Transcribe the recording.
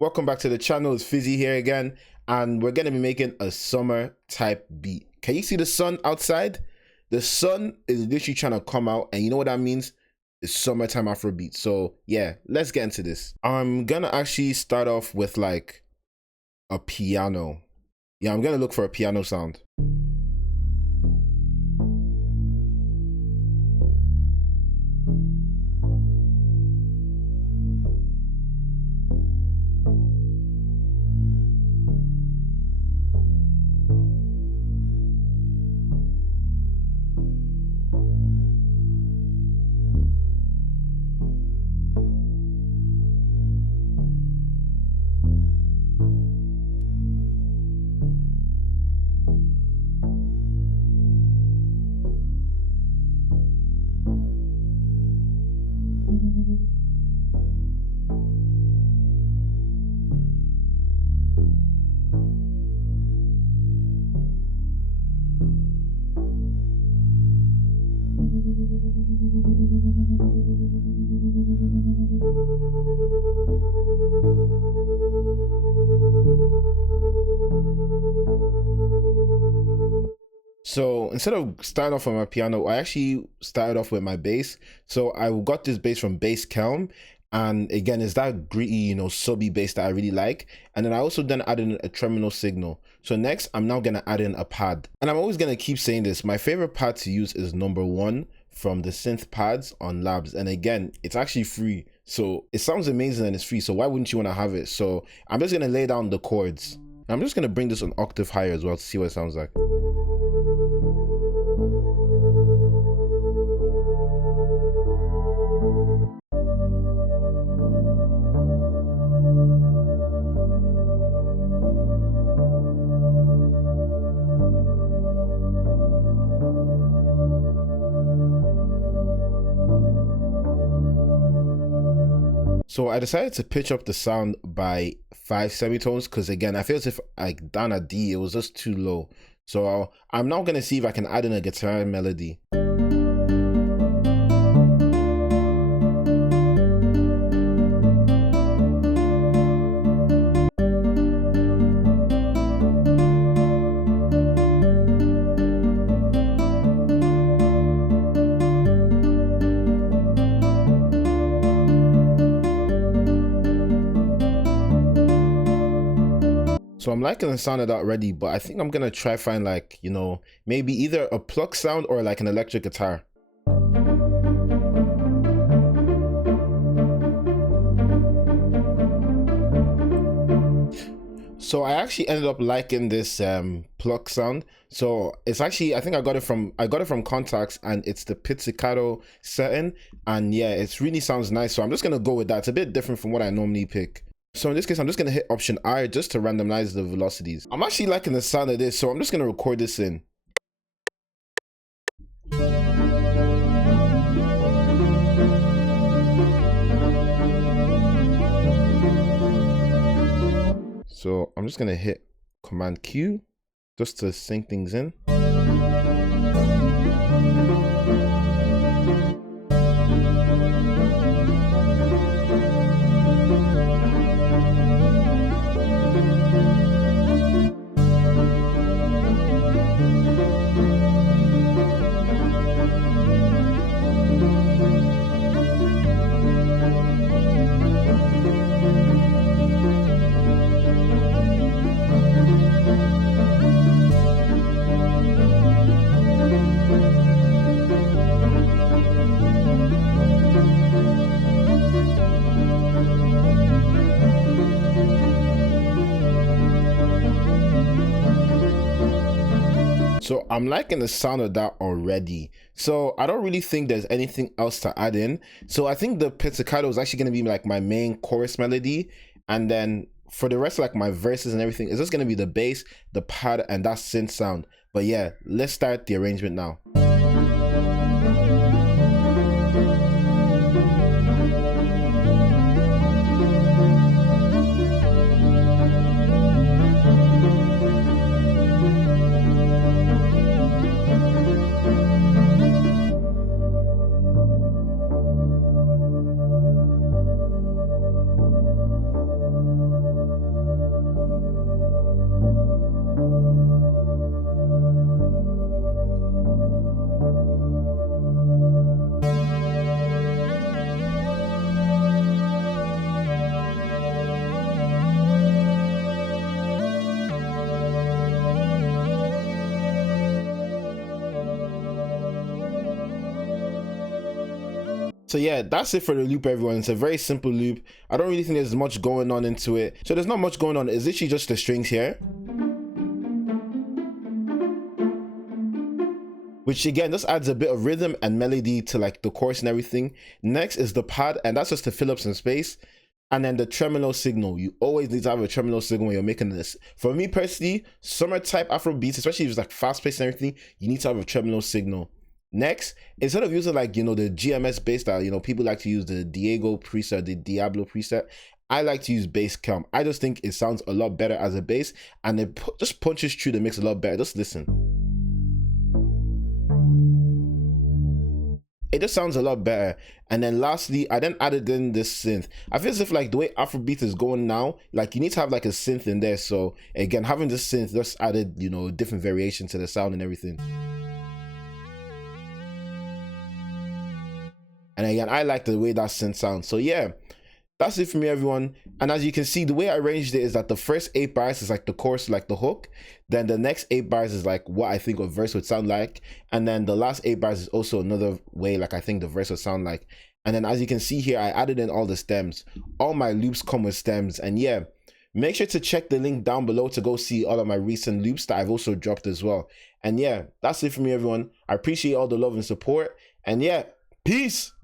Welcome back to the channel. It's Fizzy here again, and we're gonna be making a summer type beat. Can you see the sun outside? The sun is literally trying to come out, and you know what that means? It's summertime Afrobeat. So yeah, let's get into this. I'm gonna actually start off with like a piano. Yeah, I'm gonna look for a piano sound. So instead of starting off on my piano, I actually started off with my bass. So I got this bass from Bass Kelm, and again, it's that gritty, subby bass that I really like. And then I also then added in a tremolo signal. So next, I'm now gonna add in a pad, and I'm always gonna keep saying this. My favorite pad to use is #1 from the synth pads on Labs, and again, it's actually free. So it sounds amazing and it's free. So why wouldn't you want to have it? So I'm just gonna lay down the chords. I'm just gonna bring this an octave higher as well to see what it sounds like. So I decided to pitch up the sound by 5 semitones because again, I feel as if like down a D, it was just too low. So I'm now gonna see if I can add in a guitar melody. So I'm liking the sound of that already, but I think I'm gonna try find like, maybe either a pluck sound or like an electric guitar. So I actually ended up liking this pluck sound. So it's actually, I think I got it from Contacts, and it's the pizzicato setting, and yeah, it really sounds nice. So I'm just gonna go with that. It's a bit different from what I normally pick. So in this case, I'm just gonna hit Option I just to randomize the velocities. I'm actually liking the sound of this, so I'm just gonna record this in. So I'm just gonna hit Command Q just to sync things in. So I'm liking the sound of that already. So I don't really think there's anything else to add in. So I think the pizzicato is actually gonna be like my main chorus melody. And then for the rest of like my verses and everything, it's just gonna be the bass, the pad, and that synth sound. But yeah, let's start the arrangement now. So yeah, that's it for the loop, everyone. It's a very simple loop. I don't really think there's much going on into it. So there's not much going on. It's literally just the strings here, which again just adds a bit of rhythm and melody to like the chorus and everything. Next is the pad, and that's just to fill up some space. And then the tremolo signal. You always need to have a tremolo signal when you're making this. For me personally, summer type Afro beats, especially if it's like fast paced and everything, you need to have a tremolo signal. Next, instead of using like, you know, the GMS bass style, you know, people like to use the Diego preset, the Diablo preset. I like to use bass cam. I just think it sounds a lot better as a bass, and it just punches through the mix a lot better. Just listen. It just sounds a lot better. And then lastly, I then added in this synth. I feel as if like the way Afrobeat is going now, like you need to have like a synth in there. So again, having this synth just added, you know, different variation to the sound and everything. And again, I like the way that synth sounds. So yeah, that's it for me, everyone. And as you can see, the way I arranged it is that the first 8 bars is like the chorus, like the hook. Then the next 8 bars is like what I think a verse would sound like. And then the last 8 bars is also another way like I think the verse would sound like. And then as you can see here, I added in all the stems. All my loops come with stems. And yeah, make sure to check the link down below to go see all of my recent loops that I've also dropped as well. And yeah, that's it for me, everyone. I appreciate all the love and support. And yeah, peace.